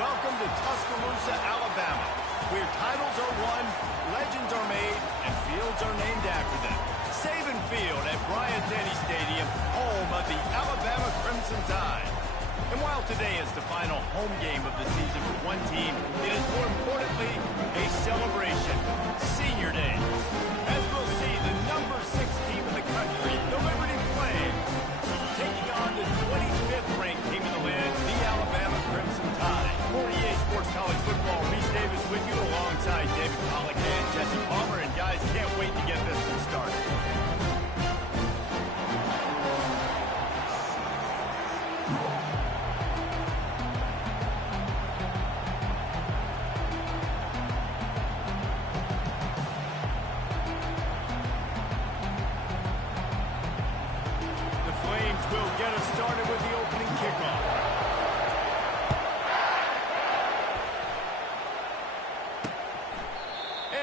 Welcome to Tuscaloosa, Alabama, where titles are won, legends are made, and fields are named after them. Saban Field at Bryant-Denny Stadium, home of the Alabama Crimson Tide. And while today is the final home game of the season for one team, it is more importantly a celebration, Senior Day. As we'll see, the number 6 team in the country, the Liberty Flames, taking on the 25th ranked team in the land, the Alabama Crimson Tide. For EA Sports College Football, Reese Davis with you alongside David Pollack and Jesse Palmer. And guys, can't wait to get this one started. Will get us started with the opening kickoff.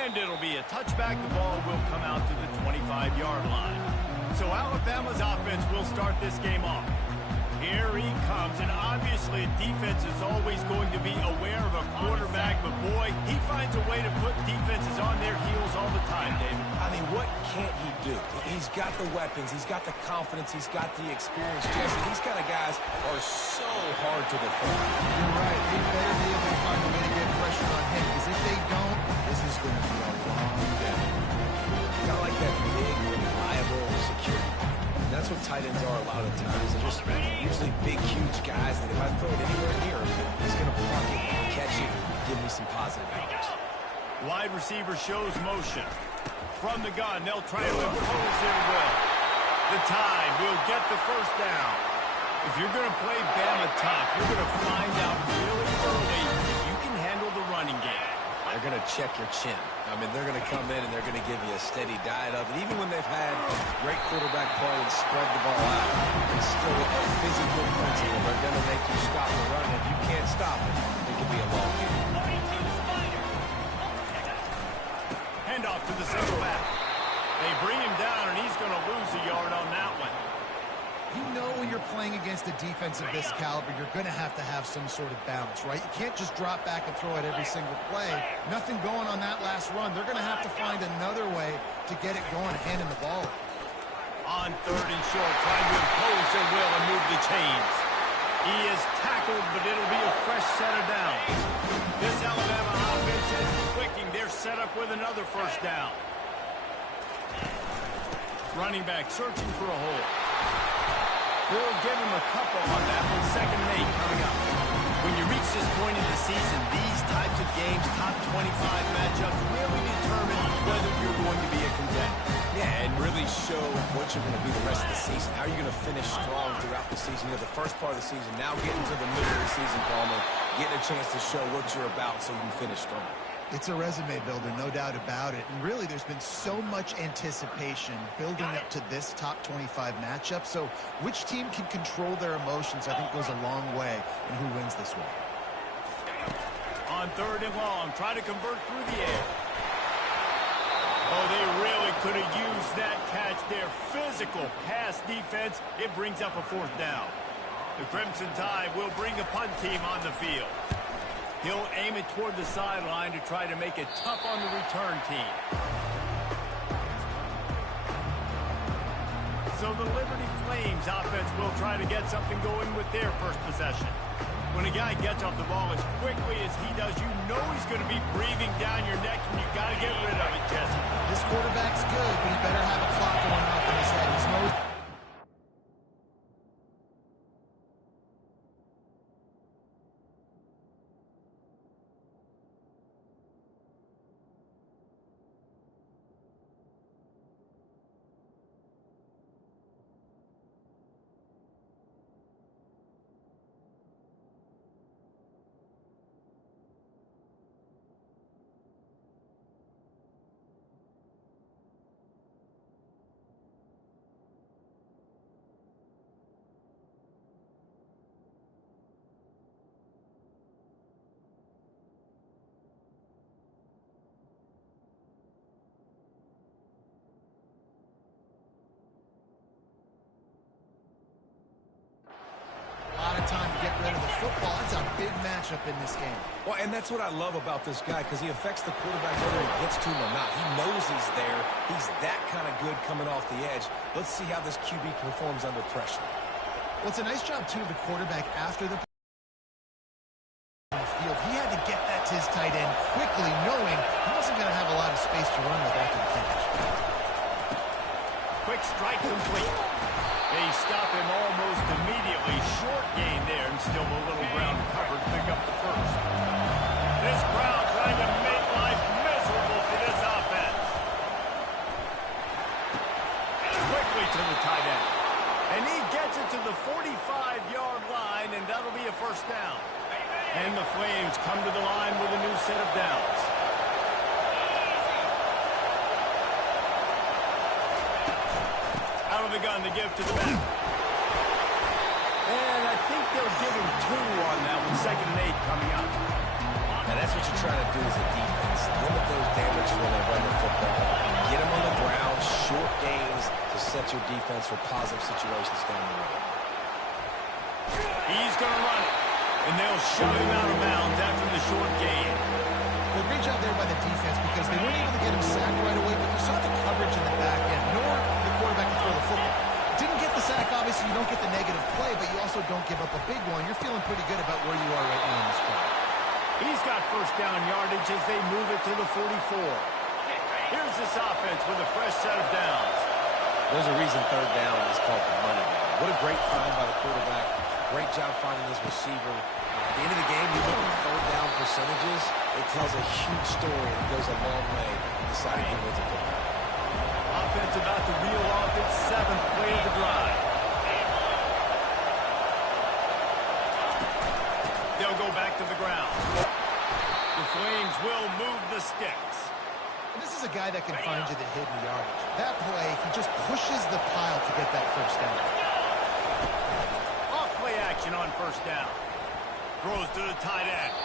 And it'll be a touchback. The ball will come out to the 25-yard line. So Alabama's offense will start this game off. Here he comes, and obviously defense is always going to be aware of a quarterback, but boy, he finds a way to put defenses on their heels all the time, David. I mean, what can't he do? He's got the weapons, he's got the confidence, he's got the experience. Jesse, these kind of guys are so hard to defend. You're right. They better be able to find a way to get pressure on him, because if they don't, this is going to be a long day. Kind of like that big, reliable security. And that's what tight ends are a lot of the times. They're just usually big, huge guys that if I throw it anywhere near him, he's going to block it, catch it, give me some positive numbers. Wide receiver shows motion. From the gun, they'll try to impose their will. The Tide will get the first down. If you're going to play Bama tough, you're going to find out really early if you can handle the running game. They're going to check your chin. I mean, they're going to come in and they're going to give you a steady diet of it. Even when they've had great quarterback play and spread the ball out, it's still a physical principle. They're going to make you stop the run. If you can't stop it, it can be a long game. Hand off to the single back. They bring him down, and he's going to lose a yard on that one. You know when you're playing against a defense of this caliber, you're going to have some sort of balance, right? You can't just drop back and throw it every single play. Nothing going on that last run. They're going to have to find another way to get it going, handing the ball. On 3rd and short, trying to impose their will and move the chains. He is tackled, but it'll be a fresh set of downs. This Alabama offense is clicking. They're set up with another first down. Running back searching for a hole. We'll give him a couple on that one. 2nd and 8 coming up. When you reach this point in the season, these types of games, top 25 matchups, really determine whether you're going to be a contender. Yeah, and really show what you're going to be the rest of the season. How are you going to finish strong throughout the season? You know, the first part of the season, now getting to the middle of the season, Palmer, getting a chance to show what you're about so you can finish strong. It's a resume builder, no doubt about it. And really, there's been so much anticipation building up to this top 25 matchup. So which team can control their emotions, I think, goes a long way in who wins this one. On 3rd and long, try to convert through the air. Oh, they really could have used that catch there. Physical pass defense. It brings up a 4th down. The Crimson Tide will bring the punt team on the field. He'll aim it toward the sideline to try to make it tough on the return team. So the Liberty Flames offense will try to get something going with their first possession. When a guy gets off the ball as quickly as he does, you know he's going to be breathing down your neck, and you got to get rid of it, Jesse. This quarterback's good, but he better have a clock going off in his head. He's no... spread of the football. It's a big matchup in this game. Well, and that's what I love about this guy, because he affects the quarterback whether he gets to him or not. He knows he's there. He's that kind of good coming off the edge. Let's see how this QB performs under pressure. Well, it's a nice job, too, of the quarterback after the field. He had to get that to his tight end quickly, knowing he wasn't going to have a lot of space to run with after the catch. Quick strike complete. They stop him almost immediately. Short gain there, and still a little ground covered. Pick up the first. This crowd trying to make life miserable for this offense. Quickly to the tight end. And he gets it to the 45-yard line, and that'll be a first down. And the Flames come to the line with a new set of downs. Out of the gun to give to the back. And I think they'll give him 2 on that one. 2nd and 8 coming up. And that's what you're trying to do as a defense. Limit those damage when they run the football. Get them on the ground, short gains to set your defense for positive situations down the road. He's going to run it. And they'll shove him out of bounds after the short gain. Well, great job there by the defense because they weren't able to get him sacked right away, but you saw the coverage in the back end, nor the quarterback to throw the football. Didn't get the sack, obviously you don't get the negative play, but you also don't give up a big one. You're feeling pretty good about where you are right now in this play. He's got first down yardage as they move it to the 44. Here's this offense with a fresh set of downs. There's a reason 3rd down is called the money down. What a great find by the quarterback. Great job finding his receiver. At the end of the game, you look at 3rd down percentages. It tells a huge story and goes a long way in deciding who wins a football. Offense about to reel off its 7th play of the drive. They'll go back to the ground. The Flames will move the sticks. And this is a guy that can find you the hidden yardage. That play, he just pushes the pile to get that first down. On first down. Throws to the tight end.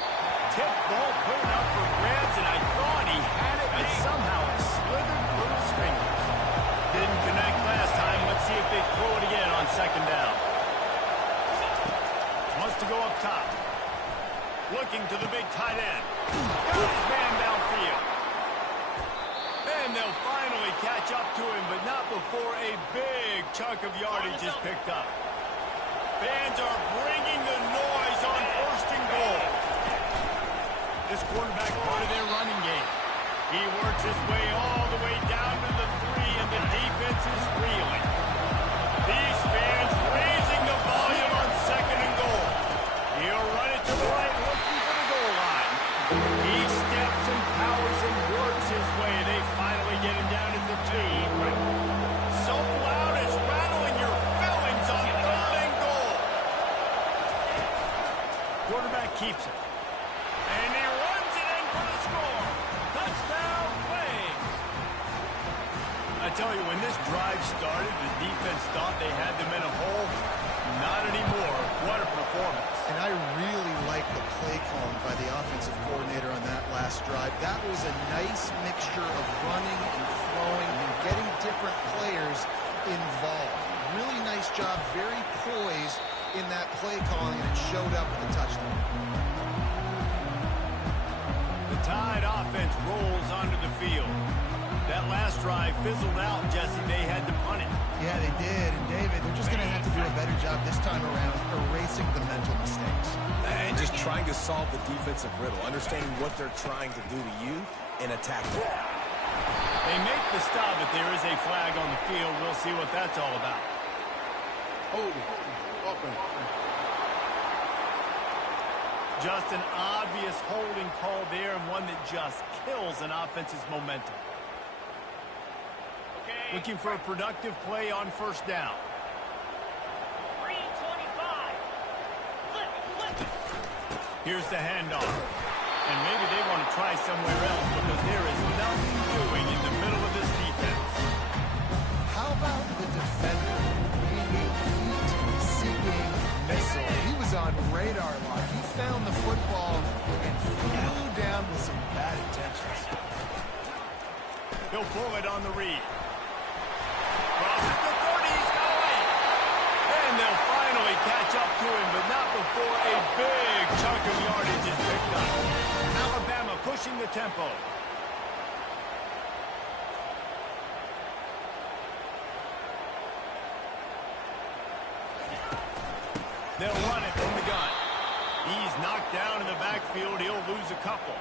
Tip ball put up for grabs, and I thought he had it, but somehow it slithered through his fingers. Didn't connect last time. Let's see if they throw it again on 2nd down. Wants to go up top. Looking to the big tight end. Got his man downfield. And they'll finally catch up to him, but not before a big chunk of yardage is picked up. Fans are bringing the noise on 1st and goal. This quarterback part of their running game. He works his way all the way down to the 3, and the defense is reeling. These fans raising the volume on 2nd and goal. He'll run it to the right, looking for the goal line. He steps and powers and works his way. They finally get him down at the 2. So loud it's rattling your fillings on 3rd and goal. Quarterback keeps it. And he runs it in for the score. Touchdown, Flames. I tell you, when this drive started, the defense thought they had them in a hole. Not anymore. What a performance. And I really like the play calling by the offensive coordinator on that last drive. That was a nice mixture of running and throwing and getting different players involved. Really nice job, very poised in that play calling, and it showed up with a touchdown. The Tide offense rolls onto the field. That last drive fizzled out, Jesse. They had to punt it. Yeah, they did. And, David, they're just going to have to do a better job this time around erasing the mental mistakes. And just trying to solve the defensive riddle, understanding what they're trying to do to you and attack them. They make the stop, but there is a flag on the field. We'll see what that's all about. Just an obvious holding call there, and one that just kills an offense's momentum. Looking for a productive play on 1st down. 325. Flip it. Here's the handoff. And maybe they want to try somewhere else because there is nothing doing in the middle of this defense. How about the defender being a heat-seeking missile? He was on radar lock. He found the football and flew down with some bad intentions. He'll pull it on the read. Crosses the 30, he's got away. And they'll finally catch up to him pursuing, but not before a big chunk of yardage is picked up. Alabama pushing the tempo. They'll run it from the gun. He's knocked down in the backfield. He'll lose a couple.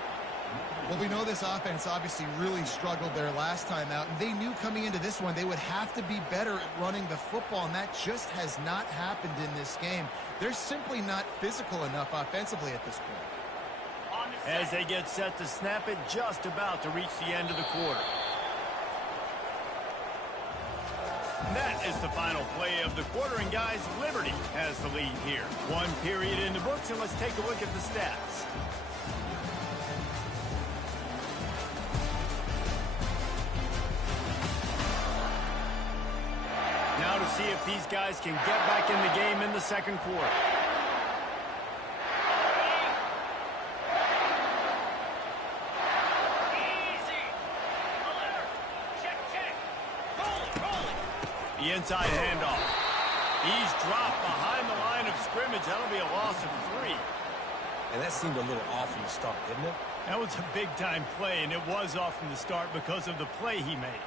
Well, we know this offense obviously really struggled there last time out, and they knew coming into this one they would have to be better at running the football, and that just has not happened in this game. They're simply not physical enough offensively at this point. As they get set to snap it, just about to reach the end of the quarter. And that is the final play of the quarter, and guys, Liberty has the lead here. One period in the books, and let's take a look at the stats. Now to see if these guys can get back in the game in the second quarter. The inside handoff. He's dropped behind the line of scrimmage. That'll be a loss of 3. And that seemed a little off from the start, didn't it? That was a big-time play, and it was off from the start because of the play he made.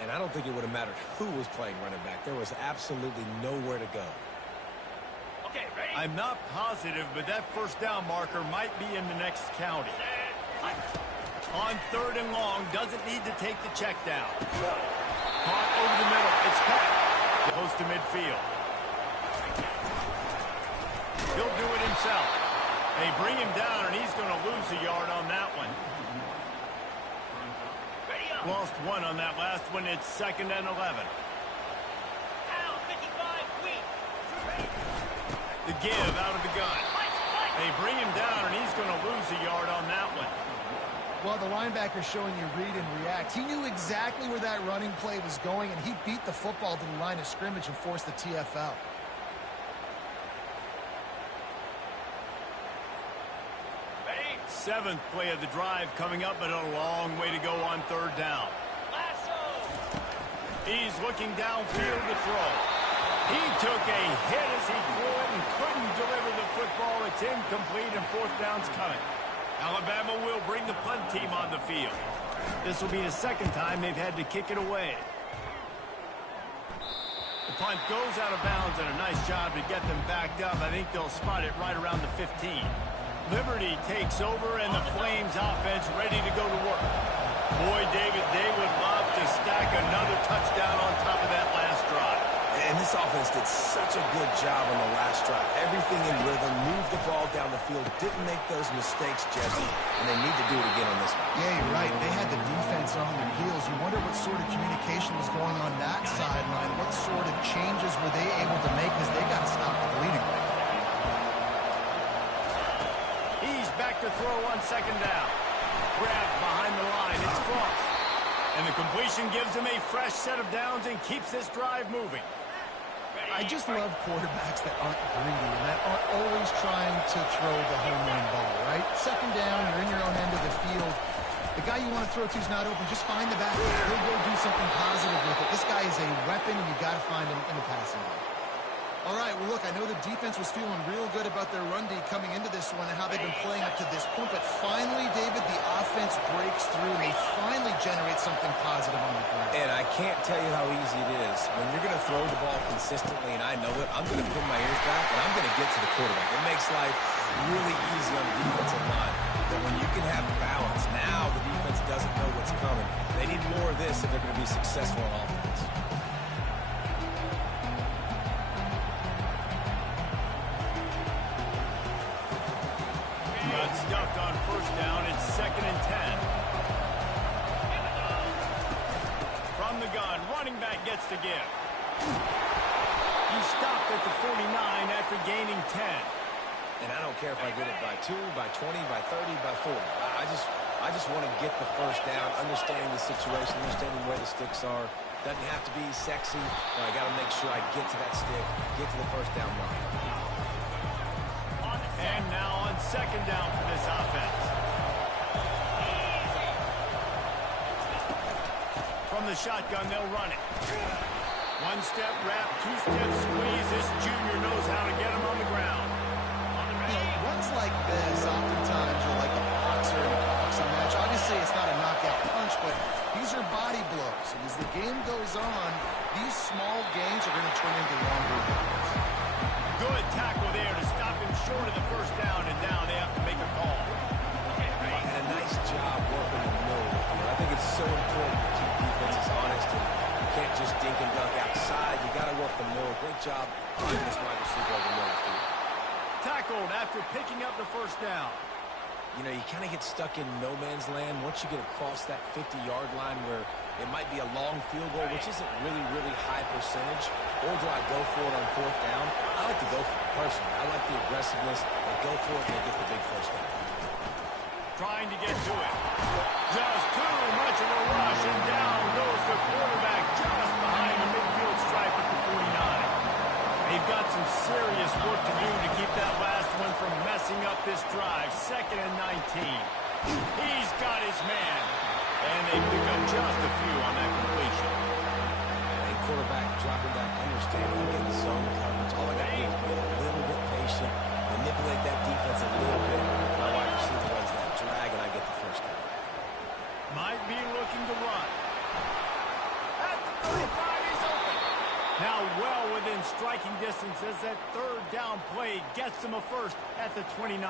And I don't think it would have mattered who was playing running back. There was absolutely nowhere to go. Okay, ready? I'm not positive, but that first down marker might be in the next county. On 3rd and long, doesn't need to take the check down. Caught over the middle. It's caught. Close to midfield. He'll do it himself. They bring him down, and he's going to lose a yard on that one. Lost 1 on that last one. It's 2nd and 11. The give out of the gun. They bring him down, and he's going to lose a yard on that one. Well, the linebacker's showing you read and react. He knew exactly where that running play was going, and he beat the football to the line of scrimmage and forced the TFL. Ready? 7th play of the drive coming up, but a long way to go on 3rd down. Lasso. He's looking downfield to throw. He took a hit as he threw it and couldn't deliver the football. It's incomplete, and 4th down's coming. Alabama will bring the punt team on the field. This will be the 2nd time they've had to kick it away. The punt goes out of bounds, and a nice job to get them backed up. I think they'll spot it right around the 15. Liberty takes over, and the Flames offense ready to go to work. Boy, David, they would love to stack another touchdown on top of that last drive. And this offense did such a good job on the last drive. Everything in rhythm, moved the ball down the field, didn't make those mistakes, Jesse, and they need to do it again on this one. Yeah, you're right. They had the defense on their heels. You wonder what sort of communication was going on that sideline. What sort of changes were they able to make, because they got to stop the bleeding. He's back to throw on 2nd down. Grabbed behind the line. It's Frost. And the completion gives him a fresh set of downs and keeps this drive moving. I just love quarterbacks that aren't greedy and that aren't always trying to throw the home run ball, right? 2nd down, you're in your own end of the field. The guy you want to throw to is not open. Just find the back. He'll go do something positive with it. This guy is a weapon, and you got to find him in the passing game. All right, well, look, I know the defense was feeling real good about their run D coming into this one and how they've been playing up to this point, but finally, David, the offense breaks through, and they finally generate something positive on the ground. And I can't tell you how easy it is. When you're going to throw the ball consistently, and I know it, I'm going to put my ears back, and I'm going to get to the quarterback. It makes life really easy on the defensive line. But when you can have balance, now the defense doesn't know what's coming. They need more of this if they're going to be successful on offense. Got stuffed on 1st down. It's 2nd and 10. From the gun, running back gets the give. He stopped at the 49 after gaining 10. And I don't care if I get it by 2, by 20, by 30, by 40. I just want to get the 1st down, understanding the situation, understanding where the sticks are. Doesn't have to be sexy, but I got to make sure I get to that stick, get to the 1st down line. And now on 2nd down for this offense. From the shotgun, they'll run it. 1-step wrap, 2-step squeeze. This junior knows how to get him on the ground. it's not a knockout punch, but these are body blows. And as the game goes on, these small gains are going to turn into longer ones. Good tackle there to stop him short of the first down, and now they have to make a call. And a nice job working the middle of the field. I think it's so important to keep defenses honest, and you can't just dink and dunk outside. You got to work the middle. Great job on this wide receiver over the middle of the field. Tackled after picking up the first down. You know, you kind of get stuck in no man's land once you get across that 50-yard line where it might be a long field goal, which isn't really high percentage, or do I go for it on fourth down? I like to go for it personally. I like the aggressiveness. They go for it and they get the big first down. Trying to get to it. Just too much of a rush, and down goes the quarterback just behind the midfield stripe at the 49. They've got some serious work to do to keep that last one from messing up this drive. 2nd and 19. He's got his man. And they pick up just a few on that completion. And quarterback dropping back, understanding he gets zone coverage. All I got to do is be a little bit patient, manipulate that defense a little bit. My wide receiver runs that drag, and I get the first down. Might be looking to run. At the 35, he's open. Now well within striking distance as that third down play gets him a first at the 29.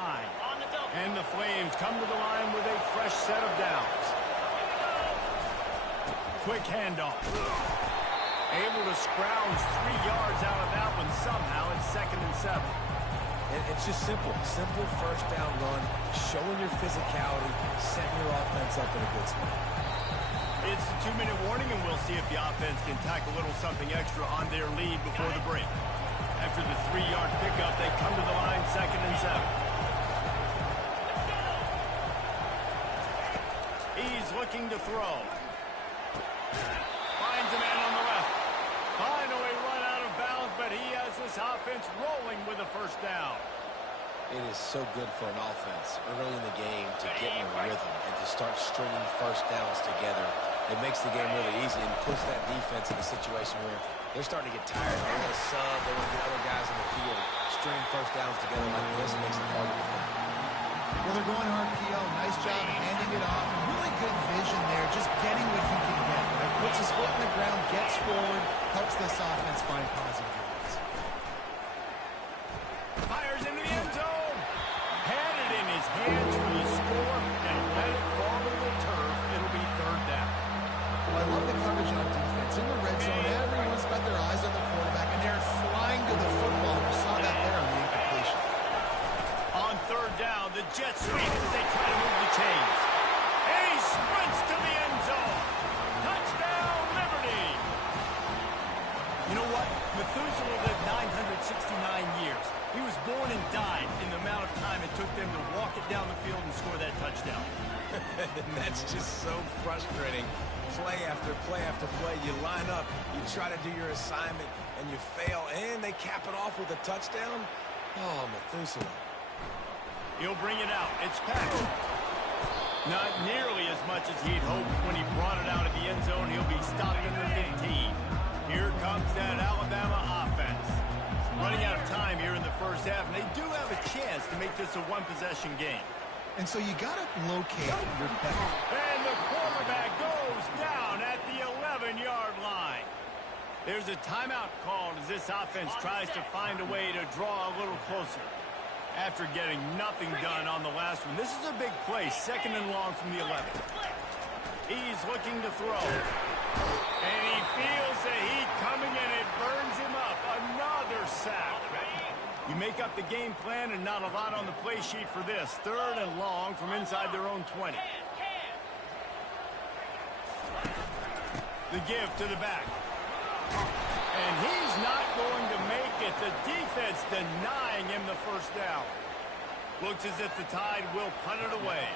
And the Flames come to the line with a fresh set of downs. Quick handoff. Able to scrounge 3 yards out of that one somehow. It's 2nd and 7. And it's just simple. Simple first down run, showing your physicality, setting your offense up in a good spot. It's a 2-minute warning, and we'll see if the offense can tack a little something extra on their lead before the break. After the 3-yard pickup, they come to the line 2nd and 7. He's looking to throw. Finds a man on the left. Finally run out of bounds, but he has this offense rolling with a first down. It is so good for an offense early in the game to get in a rhythm and to start stringing first downs together. It makes the game really easy and puts that defense in a situation where they're starting to get tired. They want to sub. They want to get other guys in the field. Stringing first downs together like this makes it hard to defend. Well, they're going RPO. Nice job handing it off. Really good vision there, just getting what he can get. Right? Puts his foot in the ground, gets forward, helps this offense find positive yards. Fires into the end zone. Had it in his hands for the score and let it fall to the turf. It'll be 3rd down. Well, I love the coverage on defense. In the red zone, everyone's got their eyes on the quarterback, and they're flying to the football. You saw that there on the incompletion. On 3rd down, the Jets sweep as they try to move the chains. And he sprints to the end zone. Touchdown, Liberty. You know what? Methuselah lived 969 years. He was born and died in the amount of time it took them to walk it down the field and score that touchdown. That's just so frustrating. Play after play after play. You line up, you try to do your assignment, and you fail, and they cap it off with a touchdown. Oh, Methuselah. He'll bring it out. It's packed. Not nearly as much as he'd hoped when he brought it out of the end zone. He'll be stopped in the 15. Here comes that Alabama offense. Running out of time here in the first half, and they do have a chance to make this a one-possession game. And so you got to locate your best. And the quarterback goes down at the 11-yard line. There's a timeout called as this offense tries to find a way to draw a little closer. After getting nothing done on the last one, this is a big play, 2nd and long from the 11. He's looking to throw. And he feels the heat coming, and it burns him up. Another sack. You make up the game plan, and not a lot on the play sheet for this. 3rd and long from inside their own 20. The give to the back. And he's not going to make it. The defense denying him the first down. Looks as if the Tide will punt it away.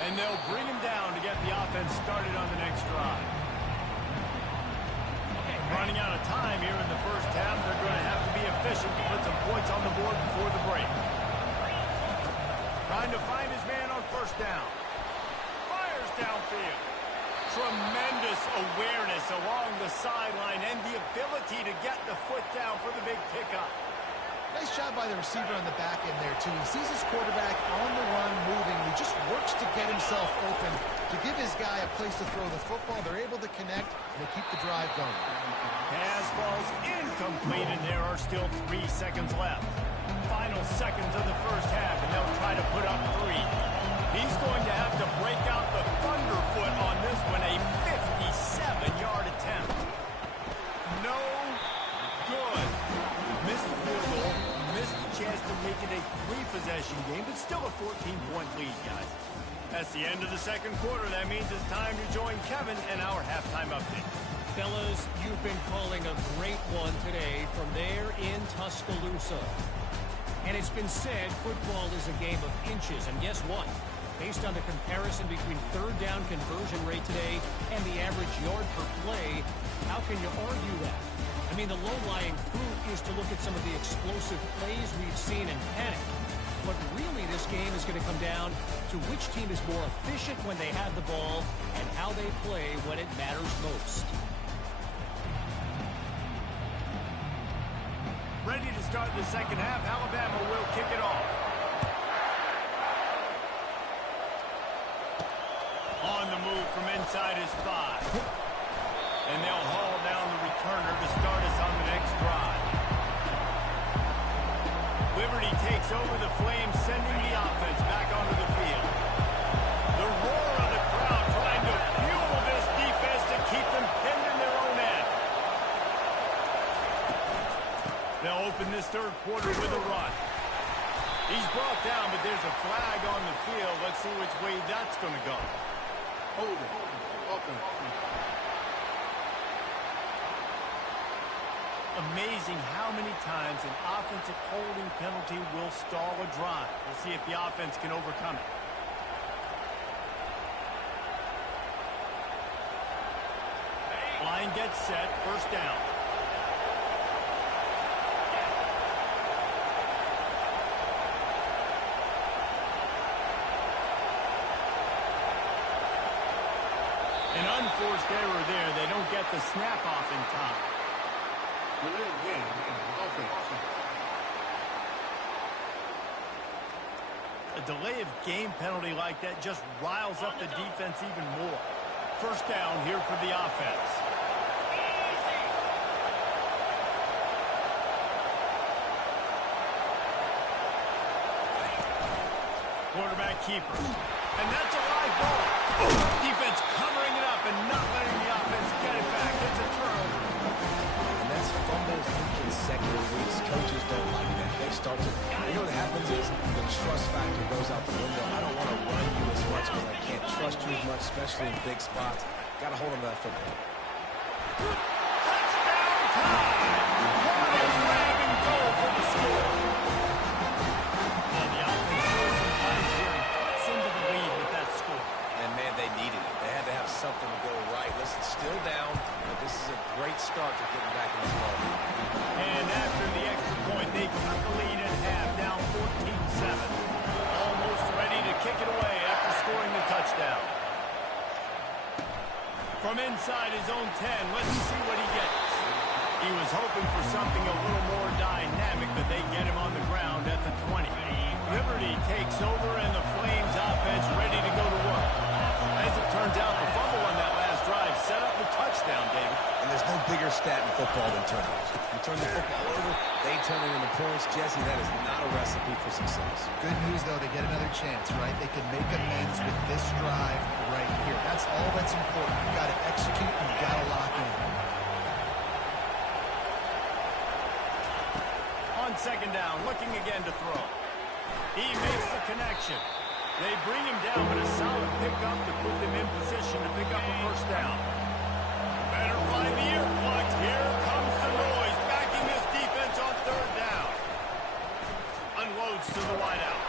And they'll bring him down to get the offense started on the next drive. Running out of time here in the first half. They're going to have to be efficient to put some points on the board before the break. Trying to find his man on first down. Fires downfield. Tremendous awareness along the sideline and the ability to get the foot down for the big pickup. Nice job by the receiver on the back end there, too. He sees his quarterback on the run moving. He just works to get himself open, to give his guy a place to throw the football. They're able to connect, and they keep the drive going. Pass falls incomplete, and there are still 3 seconds left. Final seconds of the first half, and they'll try to put up 3. He's going to have to break out the thunderfoot on this one, a 57-yard attempt. No good. Missed the field goal, missed the chance to make it a 3-possession game, but still a 14-point lead, guys. That's the end of the second quarter. That means it's time to join Kevin and our halftime update. Fellas, you've been calling a great one today from there in Tuscaloosa. And it's been said football is a game of inches. And guess what? Based on the comparison between third down conversion rate today and the average yard per play, how can you argue that? I mean, the low-lying fruit is to look at some of the explosive plays we've seen and panic. But really, this game is going to come down to which team is more efficient when they have the ball and how they play when it matters most. Ready to start the second half. Alabama will kick it off. On the move from inside his 5. And they'll haul down the returner to start us on the next drive. Liberty takes over the Flames, sending the offense back onto the field. The roar of the crowd trying to fuel this defense to keep them pinned in their own end. They'll open this third quarter with a run. He's brought down, but there's a flag on the field. Let's see which way that's going to go. Hold it. Okay. Amazing how many times an offensive holding penalty will stall a drive. We'll see if the offense can overcome it. Line gets set, first down. An unforced error there. They don't get the snap off in time. A delay of game penalty like that just riles up the defense even more. First down here for the offense. Quarterback keeper. And that's a live ball. Defense covering it up and not letting the offense get it back. It's a turnover. And that's fumbles in consecutive weeks. Coaches don't like that. They start to, you know what happens is the trust factor goes out the window. I don't want to run you as much because I can't trust you as much, especially in big spots. Got to hold on to that football. Touchdown time! What a grab and go for the score. And the offense shows some fight here and cuts into the lead with that score. And, man, they needed it. They had to have something to go right. Listen, still down, but this is a great start to getting back in this ball. And after the extra point, they cut the lead at half, down 14-7. Almost ready to kick it away after scoring the touchdown. From inside his own 10, let's see what he gets. He was hoping for something a little more dynamic, but they get him on the ground at the 20. Liberty takes over, and the Flames offense ready to go to work. As it turns out, the fumble on that last drive set up the touchdown, David. And there's no bigger stat in football than turnovers. You turn the football over, they turn it into points. Jesse, that is not a recipe for success. Good news, though, they get another chance, right? They can make amends with this drive right here. That's all that's important. You got to execute and you got to lock in. On second down, looking again to throw. He makes the connection. They bring him down, but a solid pickup to put them in position to pick up a first down. Better find the earplugs. Here comes the noise, backing this defense on third down. Unloads to the wideout.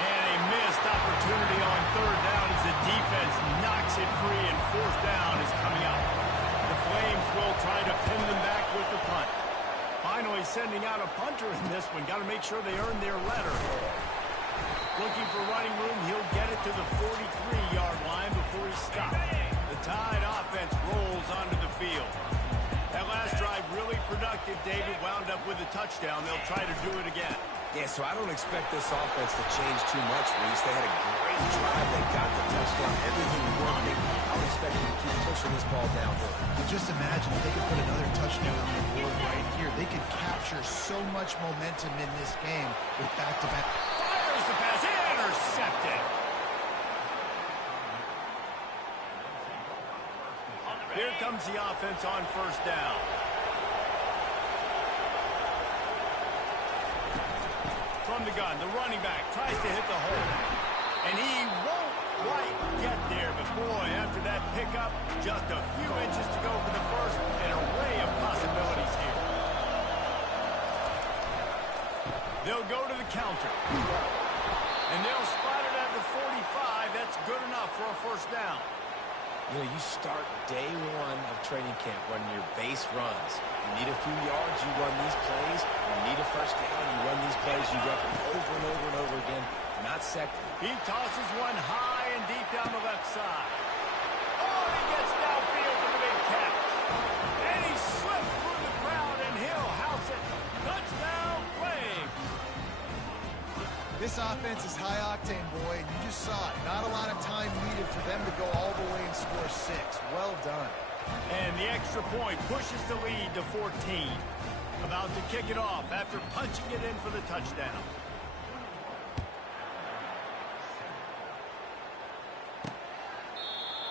And a missed opportunity on third down as the defense knocks it free, and fourth down is coming up. The Flames will try to pin them back with the punt. Finally sending out a punter in this one. Got to make sure they earn their letter. Looking for running room. He'll get it to the 43-yard line before he stops. The Tide offense rolls onto the field. That last drive really productive. effective, David, wound up with a touchdown. They'll try to do it again. Yeah, so I don't expect this offense to change too much, Reese. They had a great drive. They got the touchdown. Everything working. I would expect them to keep pushing this ball downhill. Just imagine if they could put another touchdown on the board right here. They could capture so much momentum in this game with back-to-back. Fires the pass. Intercepted. Here comes the offense on first down. From the gun, the running back tries to hit the hole. And he won't quite get there, but boy, after that pickup, just a few inches to go for the first. An array of possibilities here. They'll go to the counter. And they'll spot it at the 45. That's good enough for a first down. You know, you start day one of training camp running your base runs. You need a few yards, you run these plays. You need a first down, you run these plays. You run them over and over and over again. Not second. He tosses one high and deep down the left side. Oh, he gets downfield for the big catch. And he slipped through the crowd, and he'll house it. Touchdown, Flames. This offense is high octane, boy, and you just saw it. Not a lot of time needed for them to go all the way and score 6. Well done. And the extra point pushes the lead to 14. About to kick it off after punching it in for the touchdown.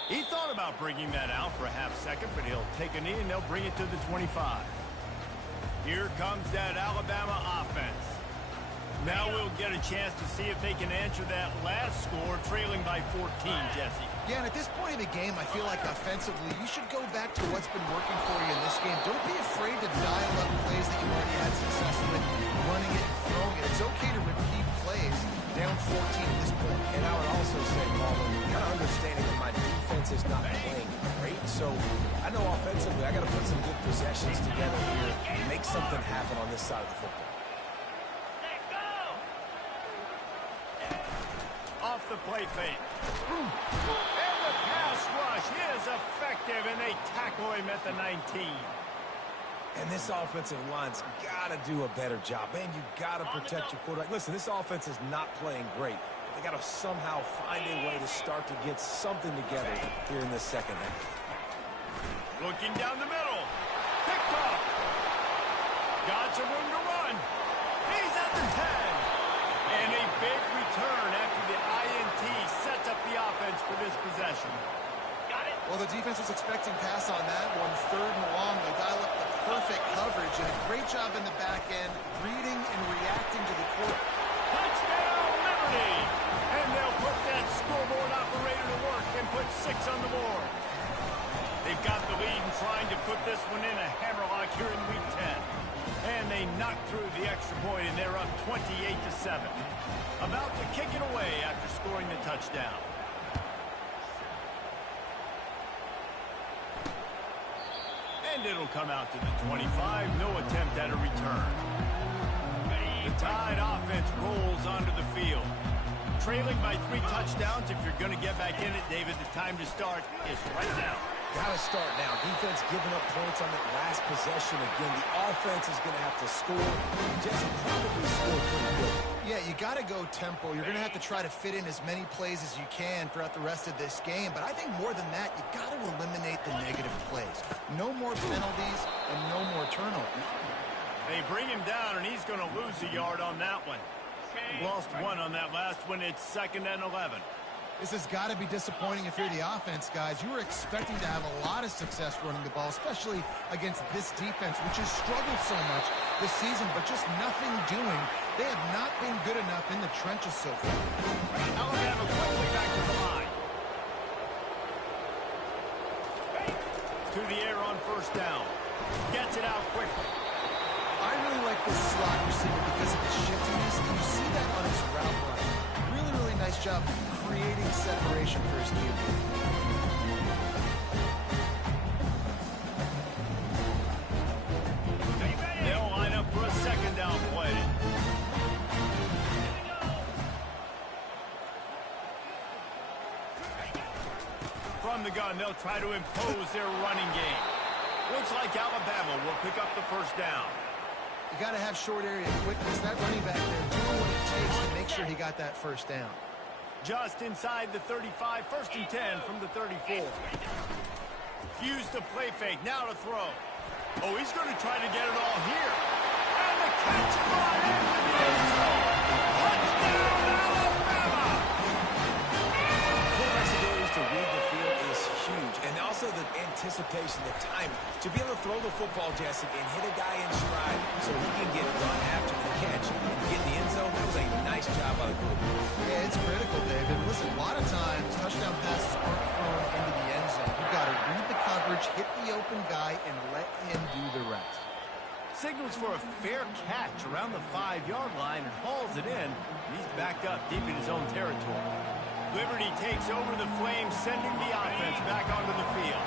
He thought about bringing that out for a half second, but he'll take a knee and they'll bring it to the 25. Here comes that Alabama offense. Now we'll get a chance to see if they can answer that last score, trailing by 14, Jesse. Yeah, and at this point in the game, I feel like offensively, you should go back to what's been working for you in this game. Don't be afraid to dial up plays that you've already had success with, running it and throwing it. It's okay to repeat plays down 14 at this point. And I would also say, Palmer, kind of understanding that my defense is not playing great, so I know offensively I got to put some good possessions together here and make something happen on this side of the football. Off the play fake. And the pass rush is effective, and they tackle him at the 19. And this offensive line's got to do a better job. Man, you got to protect your quarterback. Listen, this offense is not playing great. They got to somehow find a way to start to get something together here in this second half. Looking down the middle. Picked off. Got some room to run. He's at the 10. And a big return after the INT sets up the offense for this possession. Well, the defense was expecting pass on that one. 3rd and long. They dial up the perfect coverage and a great job in the back end, reading and reacting to the quarter. Touchdown, Liberty! And they'll put that scoreboard operator to work and put 6 on the board. They've got the lead and trying to put this one in a hammerlock here in Week 10. And they knock through the extra point, and they're up 28-7. About to kick it away after scoring the touchdown. And it'll come out to the 25. No attempt at a return. The Tide offense rolls onto the field. Trailing by 3 touchdowns. If you're going to get back in it, David, the time to start is right now. Got to start now. Defense giving up points on that last possession. Again, the offense is going to have to score. Just probably score pretty good. Yeah, you got to go tempo. You're going to have to try to fit in as many plays as you can throughout the rest of this game. But I think more than that, you got to eliminate the negative plays. No more penalties and no more turnovers. They bring him down, and he's going to lose a yard on that one. Lost 1 on that last one. It's 2nd and 11. This has got to be disappointing if you're the offense, guys. You were expecting to have a lot of success running the ball, especially against this defense, which has struggled so much this season, but just nothing doing. They have not been good enough in the trenches so far. Alabama quickly back to the line. To the air on first down. Gets it out quickly. I really like this slot receiver because of his shiftiness, and you see that on his route run. Really, really nice job creating separation for his QB. They'll line up for a 2nd down play. From the gun, they'll try to impose their running game. Looks like Alabama will pick up the first down. You got to have short area quickness. That running back there doing what it takes to make sure he got that first down. Just inside the 35, 1st and 10 from the 34. Use the play fake, now to throw. Oh, he's going to try to get it all here. And the catch is on into the end zone. Touchdown, Alabama! Quarterback's ability to read the field is huge, and also the anticipation, the timing. To be able to throw the football, Jesse, and hit a guy in stride so he can get run after the catch and get in the end zone, that was a nice job by the quarterback. Yeah, it's critical, David. Listen, a lot of times touchdown passes aren't thrown into the end zone. You've got to read the coverage, hit the open guy, and let him do the rest. Signals for a fair catch around the 5-yard line and hauls it in. He's backed up deep in his own territory. Liberty takes over the Flames, sending the offense back onto the field.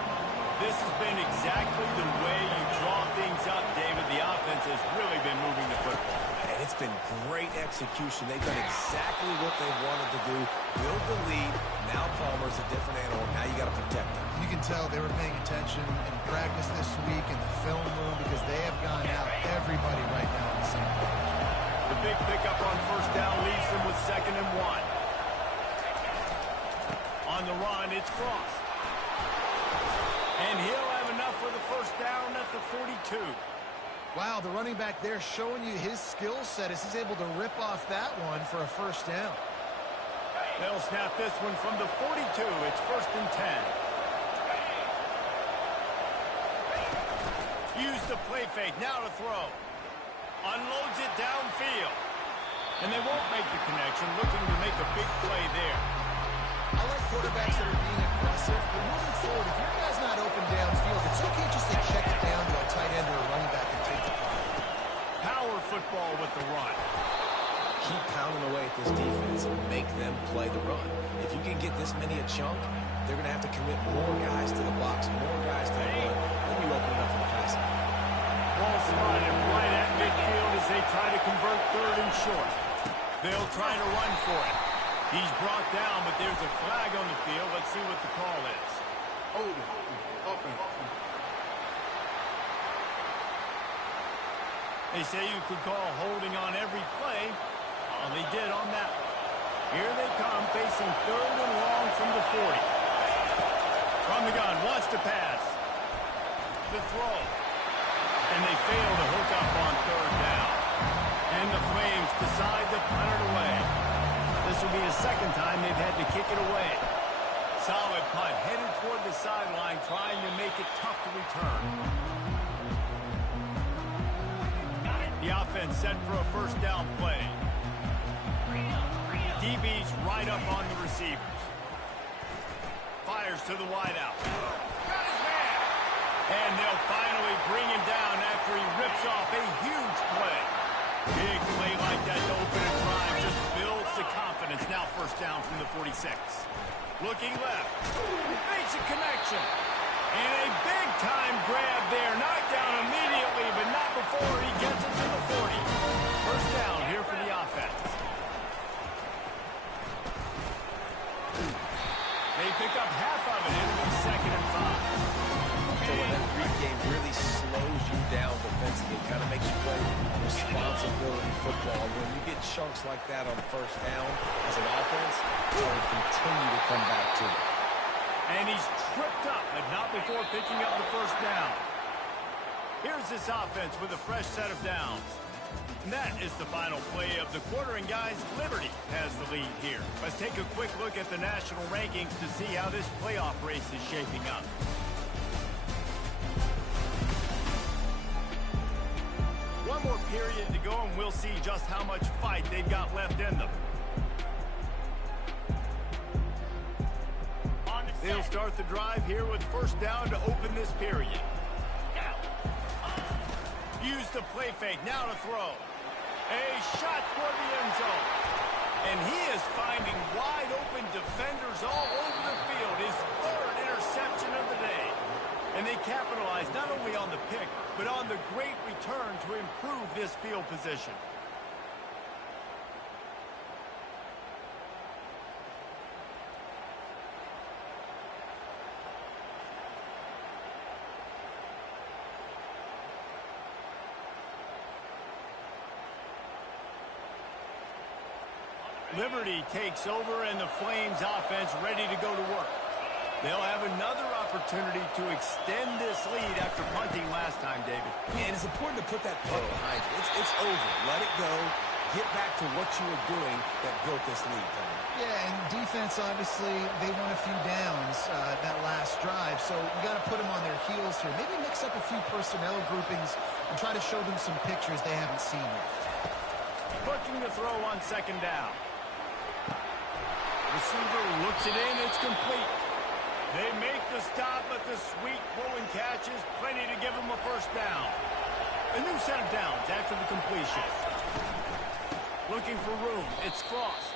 This has been exactly the way you draw things up, David. The offense has really been moving the football. And it's been great execution. They've done exactly what they've wanted to do. Build the lead. Now Palmer's a different animal. Now you got to protect him. You can tell they were paying attention in practice this week in the film room because they have gone out everybody right now on the same page. The big pickup on first down leaves them with 2nd and 1. On the run, it's Frost. And he'll have enough for the first down at the 42. Wow, the running back there showing you his skill set as he's able to rip off that one for a first down. They'll snap this one from the 42. It's 1st and 10. Use the play fake, now to throw. Unloads it downfield. And they won't make the connection, looking to make a big play there. I like quarterbacks that are being aggressive, but moving forward, if your guy's not open downfield, it's okay just to check it down to a tight end or a running back and take the ball. Power football with the run. Keep pounding away at this defense and make them play the run. If you can get this many a chunk, they're going to have to commit more guys to the box, more guys to the run. They'll be opening up for the passing. Ball spotted right at midfield as they try to convert 3rd and short. They'll try to run for it. He's brought down, but there's a flag on the field. Let's see what the call is. Holding. Offense. They say you could call holding on every play. Well, they did on that one. Here they come, facing 3rd and long from the 40. From the gun, wants to pass. The throw. And they fail to hook up on 3rd down. And the Flames decide to punt it away. This will be the 2nd time they've had to kick it away. Solid punt, headed toward the sideline, trying to make it tough to return. The offense set for a first down play. DB's right up on the receivers. Fires to the wideout. Got his man. And they'll finally bring him down after he rips off a huge play. Big play like that to open a drive just builds the confidence. Now 1st down from the 46. Looking left. Makes a connection. And a big-time grab there. Knocked down immediately, but not before he gets it to the 40. 1st down here for the offense. They pick up half of it. It'll be 2nd and 5. So when that read game really slows you down defensively, it kind of makes you play responsibility football. When you get chunks like that on 1st down as an offense, you'll continue to come back to it. And he's tripped up, but not before picking up the 1st down. Here's this offense with a fresh set of downs. And that is the final play of the quarter, and guys, Liberty has the lead here. Let's take a quick look at the national rankings to see how this playoff race is shaping up. One more period to go, and we'll see just how much fight they've got left in them. They'll start the drive here with 1st down to open this period. Use the play fake, now to throw. A shot toward the end zone. And he is finding wide open defenders all over the field. His 3rd interception of the day. And they capitalize not only on the pick, but on the great return to improve this field position. Liberty takes over, and the Flames offense ready to go to work. They'll have another opportunity to extend this lead after punting last time, David. And it's important to put that punt behind you. It's over. Let it go. Get back to what you were doing that built this lead, Tom. Yeah, and defense, obviously, they won a few downs that last drive, so you got to put them on their heels here. Maybe mix up a few personnel groupings and try to show them some pictures they haven't seen yet. Looking to throw on second down. Receiver looks it in. It's complete. They make the stop, but the sweet rolling catch is plenty to give them a first down. A new set of downs after the completion. Looking for room. It's Frost.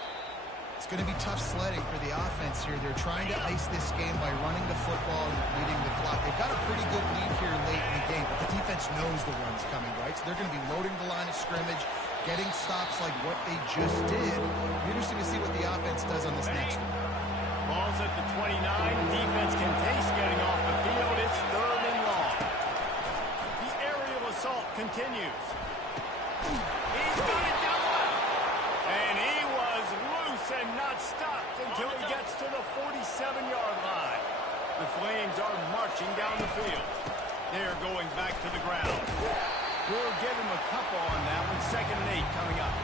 It's going to be tough sledding for the offense here. They're trying to ice this game by running the football and leading the clock. They've got a pretty good lead here late in the game, but the defense knows the run's coming, right? So they're going to be loading the line of scrimmage, getting stops like what they just did. It'll be interesting to see what the offense does on this next one. Ball's at the 29. Defense can taste getting off the field. It's third and long. The aerial assault continues. He's got it down left. And he was loose and not stopped until he gets to the 47-yard line. The Flames are marching down the field. They're going back to the ground. We'll give him a couple on that one. 2nd and 8 coming up.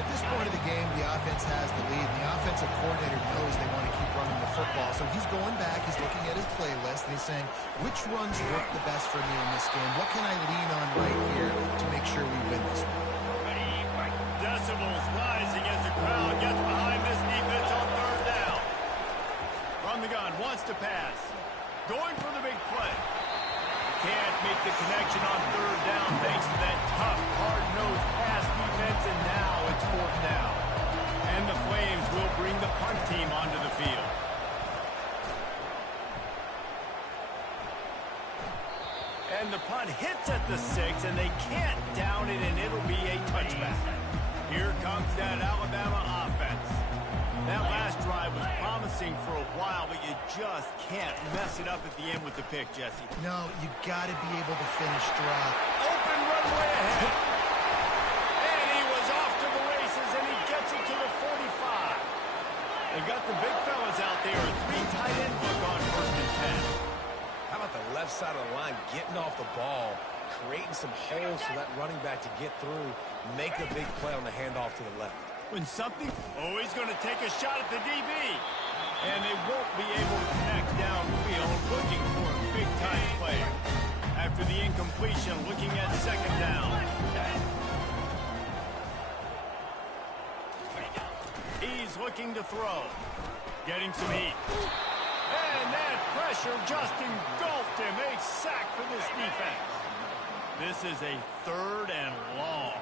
At this point of the game, the offense has the lead. The offensive coordinator knows they want to keep running the football. So he's going back, he's looking at his playlist, and he's saying, which runs work the best for me in this game? What can I lean on right here to make sure we win this one? Decibels rising as the crowd gets behind this defense on third down. From the gun, wants to pass. Going for the big play. Can't make the connection on third down thanks to that tough, hard-nosed pass defense, and now it's 4th down. And the Flames will bring the punt team onto the field. And the punt hits at the 6, and they can't down it, and it'll be a touchback. Here comes that Alabama offense. That last drive was promising for a while, but you just can't mess it up at the end with the pick, Jesse. No, you got to be able to finish strong. Open runway ahead. And he was off to the races, and he gets it to the 45. They got the big fellas out there. A 3 tight end look on 1st and 10. How about the left side of the line getting off the ball, creating some holes for that running back to get through, make a big play on the handoff to the left. When something, he's going to take a shot at the DB. And they won't be able to connect downfield, looking for a big-time play. After the incompletion, looking at 2nd down. He's looking to throw. Getting some heat. And that pressure just engulfed him. A sack for this defense. This is a 3rd and long.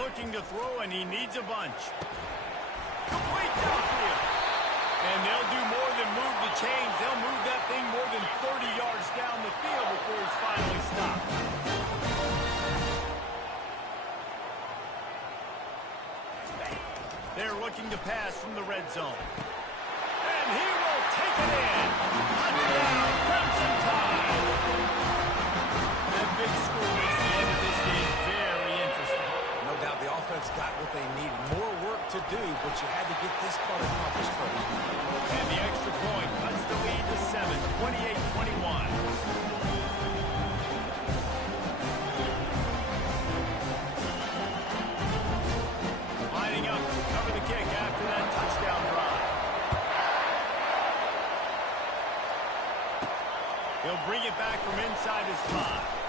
Looking to throw, and he needs a bunch. Complete downfield. And they'll do more than move the chains. They'll move that thing more than 30 yards down the field before he's finally stopped. They're looking to pass from the red zone. And he will take it in. Touchdown, Crimson Tide. That big score makes the end of this game very interesting. No doubt the offense got what they need. More work to do, but you had to get this part accomplished first. And the extra point cuts the lead to 7, 28-21. Lining up to cover the kick after that touchdown drive. He'll bring it back from inside his 5.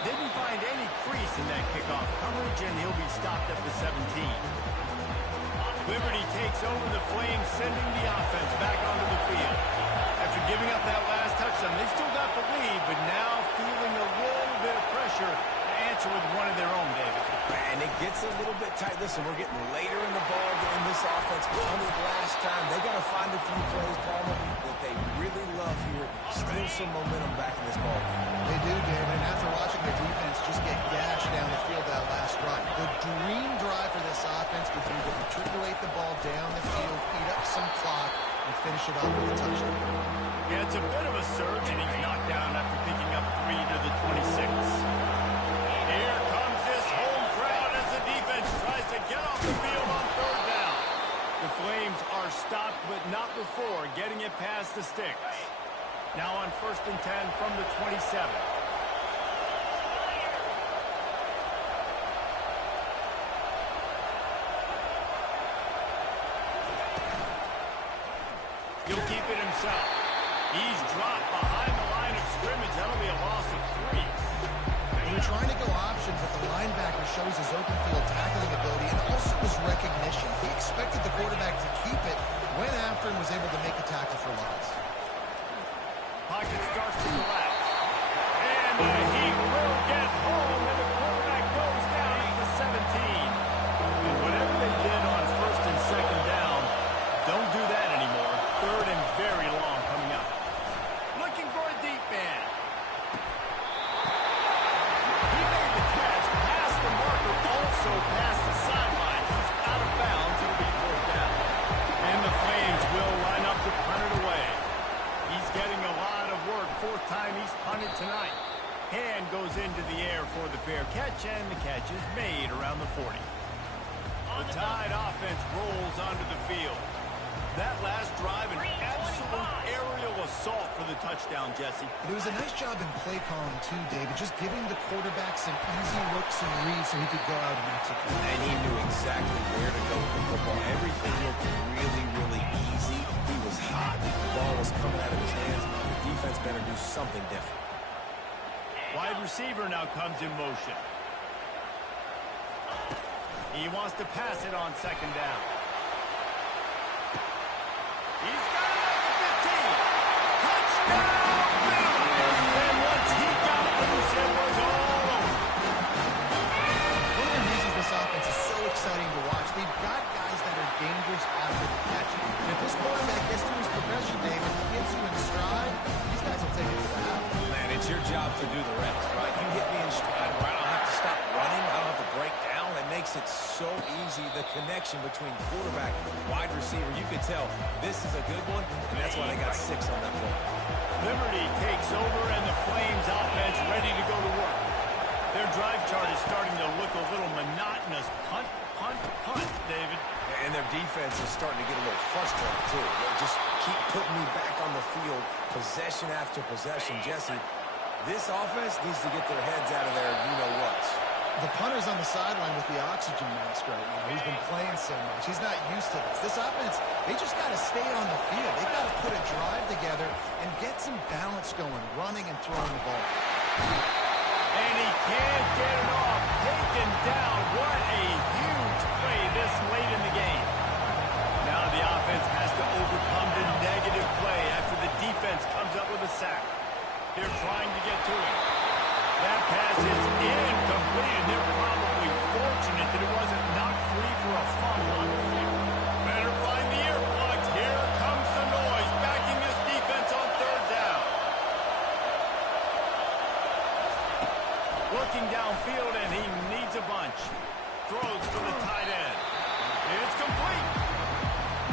Didn't find any crease in that kickoff coverage, and he'll be stopped at the 17. Liberty takes over the Flames, sending the offense back onto the field. After giving up that last touchdown, they've still got the lead, but now feeling a little bit of pressure to answer with one of their own, David. And it gets a little bit tight. Listen, we're getting later in the ball game. This offense punted last time. They got to find a few plays, Palmer, that they really love here. Steal some momentum back in this ball game. They do, David, and after watching the defense just get gashed down the field that last drive, the dream drive for this offense would be to matriculate the ball down the field, eat up some clock, and finish it off with a touchdown. Yeah, it's a bit of a surge, and he's knocked down after picking up 3 to the 26. Here comes this home crowd as the defense tries to get off the Flames are stopped, but not before getting it past the sticks. Now on 1st and 10 from the 27. He'll keep it himself. He's dropped behind the line of scrimmage. That'll be a loss of 3. They were trying to go option, but the linebacker shows his open field tackling ability and also his recognition. He expected the quarterback to keep it, went after and was able to make a tackle for loss. Pocket starts to the left. And he will get home, and the quarterback goes down at the 17. And whatever they did on 1st and 2nd down, don't do that anymore. 3rd and very long coming up. Looking for a deep man. He made the catch, past the marker, also past the sideline. He's out of bounds. It'll be 4th down. And the Flames will line up to punt it away. He's getting a lot of work. 4th time he's punted tonight. Hand goes into the air for the fair catch, and the catch is made around the 40. The Tide offense rolls onto the field. That last drive, an absolute aerial assault for the touchdown, Jesse. It was a nice job in play calling, too, David, just giving the quarterback some easy looks and reads so he could go out and execute. And he knew exactly where to go with the football. Everything looked really, really easy. He was hot. The ball was coming out of his hands. The defense better do something different. Wide receiver now comes in motion. He wants to pass it on 2nd down. He's got it at the 15. Touchdown! And once he got loose, it was all over. One of the reasons this offense is so exciting to watch, they've got guys that are dangerous after the catch. And if this quarterback gets to his progression, David, he gets you in stride, these guys will take it to the house. Man, it's your job to do the rest, right? You hit me in stride where I don't have to stop running. I don't have to break down. It makes it so easy, the connection between quarterback and wide receiver. You can tell this is a good one, and that's why they got 6 on that play. Liberty takes over, and the Flames offense ready to go to work. Their drive chart is starting to look a little monotonous. Punt, punt, punt, David. And their defense is starting to get a little frustrated, too. They just keep putting me back on the field, possession after possession. Jesse, this offense needs to get their heads out of there, you-know-what. The punter's on the sideline with the oxygen mask right now. He's been playing so much. He's not used to this. This offense, they just got to stay on the field. They've got to put a drive together and get some balance going, running and throwing the ball. And he can't get it off. Taken down. What a huge play this late in the game. Now the offense has to overcome the negative play after the defense comes up with a sack. They're trying to get to him. That pass is incomplete, and they're probably fortunate that it wasn't knocked free for a fumble. Better find the earplugs. Here comes the noise, backing this defense on 3rd down. Looking downfield, and he needs a bunch. Throws for the tight end. It's complete.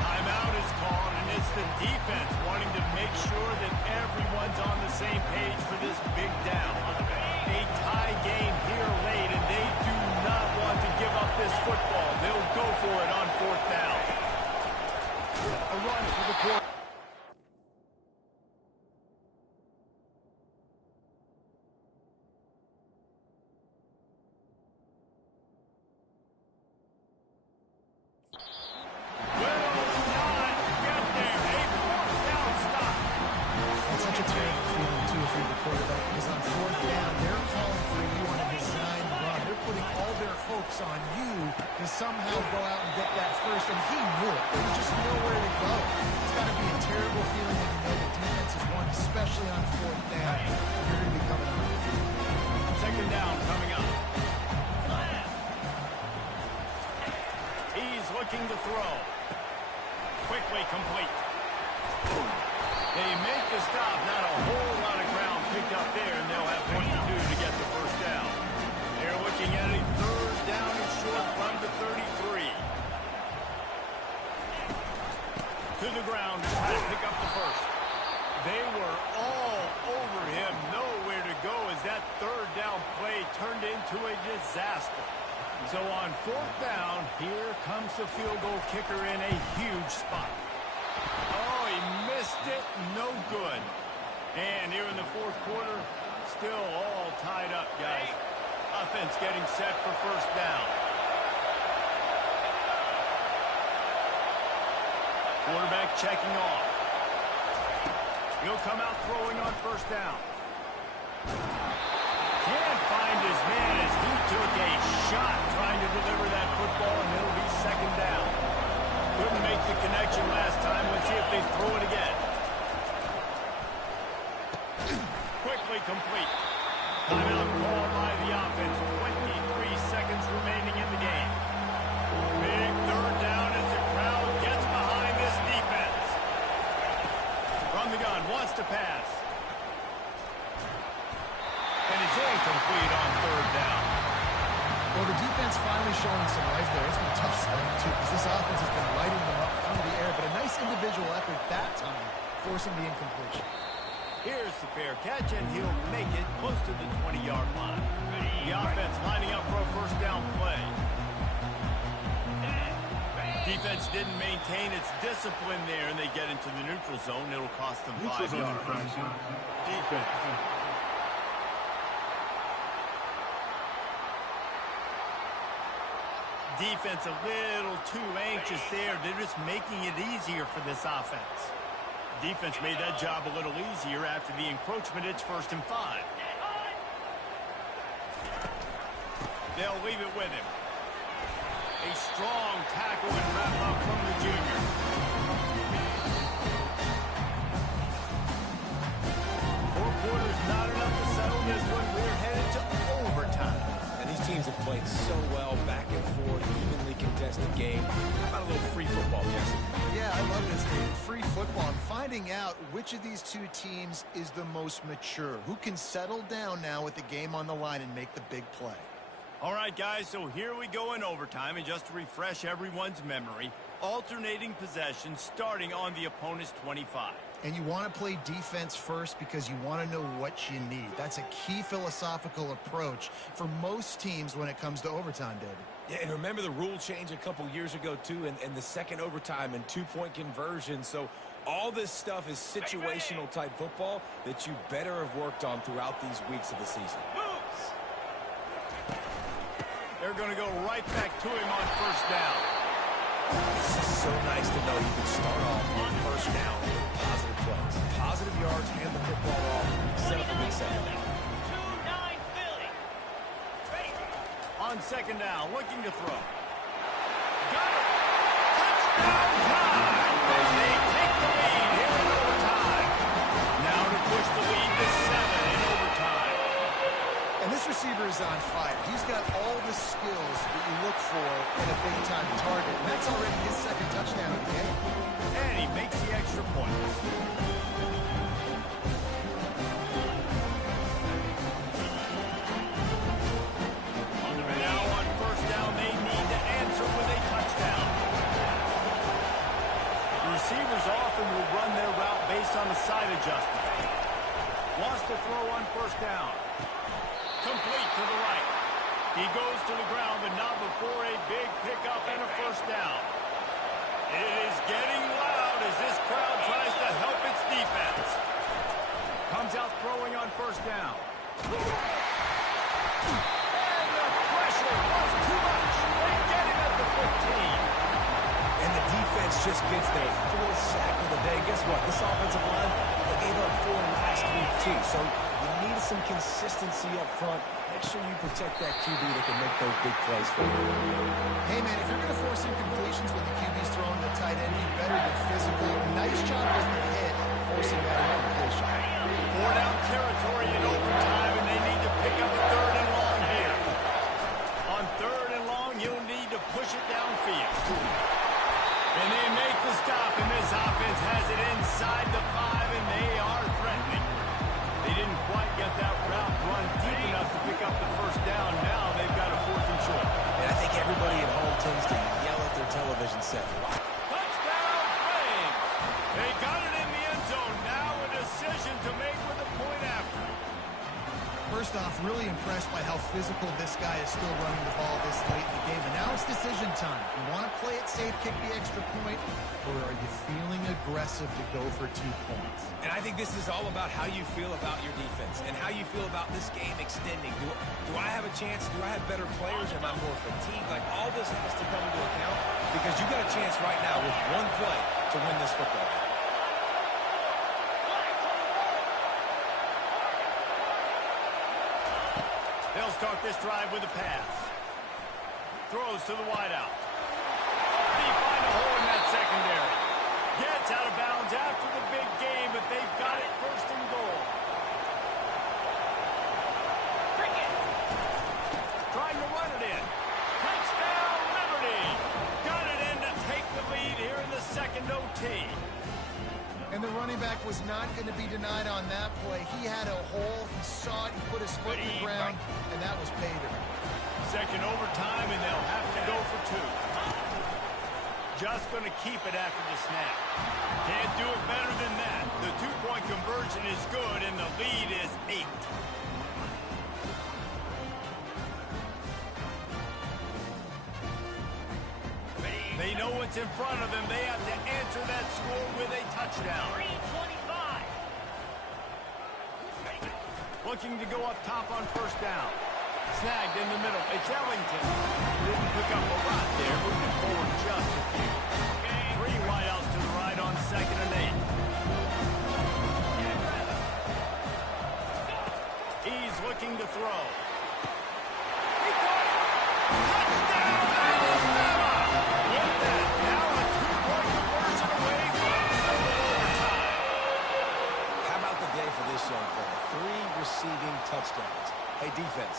Timeout is called, and it's the defense wanting to make sure that everyone's on the same page for this big down. A tie game here late, and they do not want to give up this football. They'll go for it on 4th down. A run for the quarter. On you to somehow go out and get that first, and he knew it. There was just nowhere to go. It's got to be a terrible feeling when you know the defense has won, especially on 4th down. You're going to be coming on the field. 2nd down coming up. He's looking to throw. Quickly complete. They make the stop. Not a whole lot of ground picked up there, and they'll have work to do to get the first down. They're looking at a 3rd down and short from the 33. To the ground to try to pick up the first. They were all over him. Nowhere to go as that 3rd down play turned into a disaster. So on fourth down, here comes the field goal kicker in a huge spot. Oh, he missed it. No good. And here in the fourth quarter, still all tied up, guys. Offense getting set for first down. Quarterback checking off. He'll come out throwing on first down. Can't find his man as he took a shot trying to deliver that football, and it'll be second down. Couldn't make the connection last time. Let's see if they throw it again. Quickly complete. Timeout called by the offense. 23 seconds remaining in the game. Big third down as the crowd gets behind this defense. From the gun, wants to pass. And it's incomplete on third down. Well, the defense finally showing some life there. It's been tough sledding, too, because this offense has been lighting them up through the air. But a nice individual effort that time, forcing the incompletion. Here's the fair catch, and he'll make it close to the 20-yard line. The offense lining up for a first down play. Defense didn't maintain its discipline there, and they get into the neutral zone. It'll cost them 5 yards. Defense. Defense a little too anxious there. They're just making it easier for this offense. Defense made that job a little easier after the encroachment. It's 1st and 5. They'll leave it with him. A strong tackle and wrap up from the junior. Four quarters not enough to settle this one. We're headed to overtime. And these teams have played so well, back and forth, evenly contested game. How about a little free football, Jesse? Yeah, I love this game. Free football. I'm finding out which of these two teams is the most mature. Who can settle down now with the game on the line and make the big play. All right, guys, so here we go in overtime. And just to refresh everyone's memory, alternating possessions starting on the opponent's 25. And you want to play defense first because you want to know what you need. That's a key philosophical approach for most teams when it comes to overtime, David. Yeah, and remember the rule change a couple years ago, too, and the second overtime and two-point conversion. So all this stuff is situational type football that you better have worked on throughout these weeks of the season. They're going to go right back to him on first down. It's just so nice to know you can start off on first down with positive plays. Positive yards, hand the football off, set up a good second down. 2-9 Philly. Ready. On second down, looking to throw. Got it! Touchdown time! As they take the lead here in overtime. Now to push the lead to 7 in overtime. And this receiver is on fire. He's got all the skills that you look for in a big-time target. And that's already his second touchdown of the game. And he makes the extra point. Now on first down, they need to answer with a touchdown. The receivers often will run their route based on a side adjustment. Wants to throw on first down. Complete to the right. He goes to the ground, but not before a big pickup and a first down. It is getting loud as this crowd tries to help its defense. Comes out throwing on first down. And the pressure was too much. They get him at the 15. And the defense just gets their fourth sack of the day. Guess what? This offensive line, they gave up 4 last week, too. So you need some consistency up front. Make sure you protect that QB that can make those big plays for you. Hey, man, if you're going to force incompletions when the QB's throwing the tight end, you better be physical. Nice job with the hit, forcing that incompletion. 4-down territory in overtime, and they need to pick up a 3rd and long here. On 3rd and long, you'll need to push it downfield. And they make the stop, and this offense has it inside the 5, and they are threatening. They didn't quite get that route run deep enough to pick up the first down. Now they've got a 4th and short. And I think everybody at home tends to yell at their television set. Touchdown, Flames! They got it in the end First off, really impressed by how physical this guy is still running the ball this late in the game. And now it's decision time. You want to play it safe, kick the extra point, or are you feeling aggressive to go for 2 points? And I think this is all about how you feel about your defense and how you feel about this game extending. Do I have a chance? Do I have better players? Am I more fatigued? Like, all this has to come into account because you got a chance right now with one play to win this football game. They'll start this drive with a pass. Throws to the wideout. They find a hole in that secondary. Gets out of bounds after the big game, but they've got it first and goal. Trying to run it in. Touchdown, Liberty! Got it in to take the lead here in the second OT. And the running back was not going to be denied on that play. He had a hole. He saw it. He put his foot in the ground, and that was pay dirt. Second overtime, and they'll have to go for 2. Just going to keep it after the snap. Can't do it better than that. The 2-point conversion is good, and the lead is 8. They know what's in front of them. They have to answer that score with a touchdown. 3:25. Looking to go up top on first down. Snagged in the middle. It's Ellington. Didn't pick up a lot there. Moving forward just a few. 3 wideouts to the right on 2nd and 8. He's looking to throw. He caught it. Touchdown, Alabama! With that, now a 2-point conversion away from overtime. How about the day for this young fella? 3 receiving touchdowns. Hey, defense,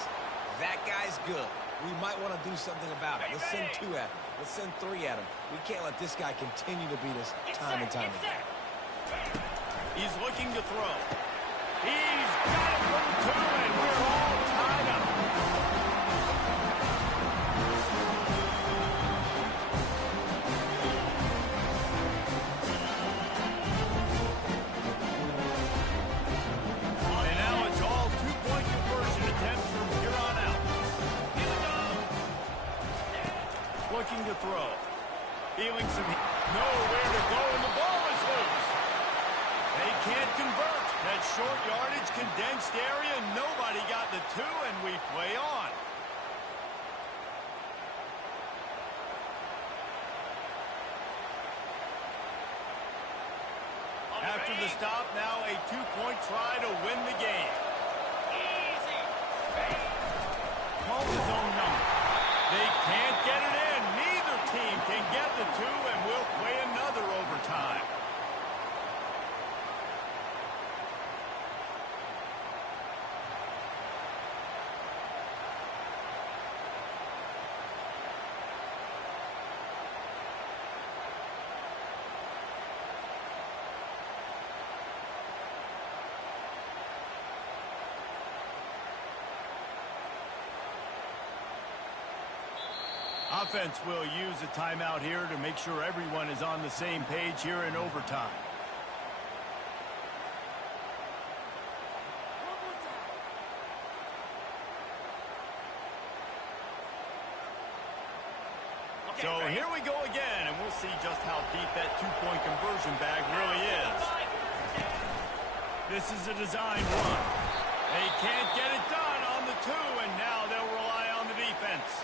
that guy's good. We might want to do something about it. Let's send 2 at him. Let's send 3 at him. We can't let this guy continue to beat us time and time again. He's looking to throw. He's got it for the 2, and we're all tied up. And now it's all 2-point conversion attempts from here on out. Here we go. Looking to throw. Feeling some nowhere to go, and the ball is loose. They can't convert. That short yardage, condensed area, nobody got the 2, and we play on. After the stop, now a 2-point try to win the game. Call his own number. They can't get it in. Neither team can get the 2, and we'll play another overtime. Offense will use a timeout here to make sure everyone is on the same page here in overtime. So here we go again, and we'll see just how deep that 2-point conversion bag really is. This is a design run. They can't get it done on the 2, and now they'll rely on the defense.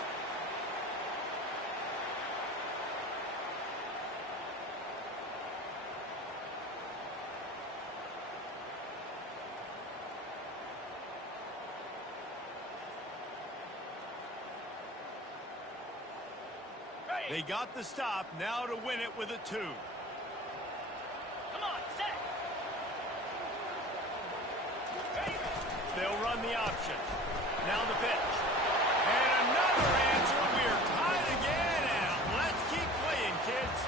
They got the stop, now to win it with a 2. Come on, set. They'll run the option. Now the pitch. And another answer. We're tied again, and let's keep playing, kids.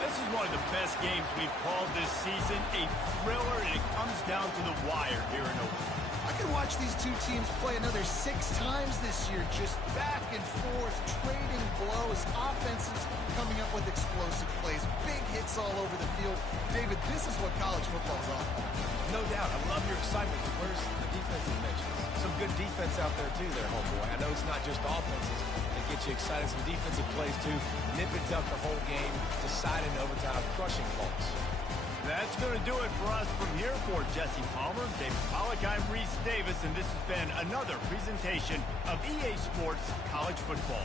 This is one of the best games we've called this season. A thriller, and it comes down to the wire here in overtime. I could watch these 2 teams play another 6 times this year, just back and forth, trading blows, offenses coming up with explosive plays, big hits all over the field. David, this is what college football is all about. No doubt. I love your excitement, where's the defensive mentions? Some good defense out there, too, there, homeboy. I know it's not just offenses that get you excited. Some defensive plays, too. Nip and tuck the whole game, deciding overtime, crushing balls. That's going to do it for us from here. For Jesse Palmer, David Pollack, I'm Reese Davis, and this has been another presentation of EA Sports College Football.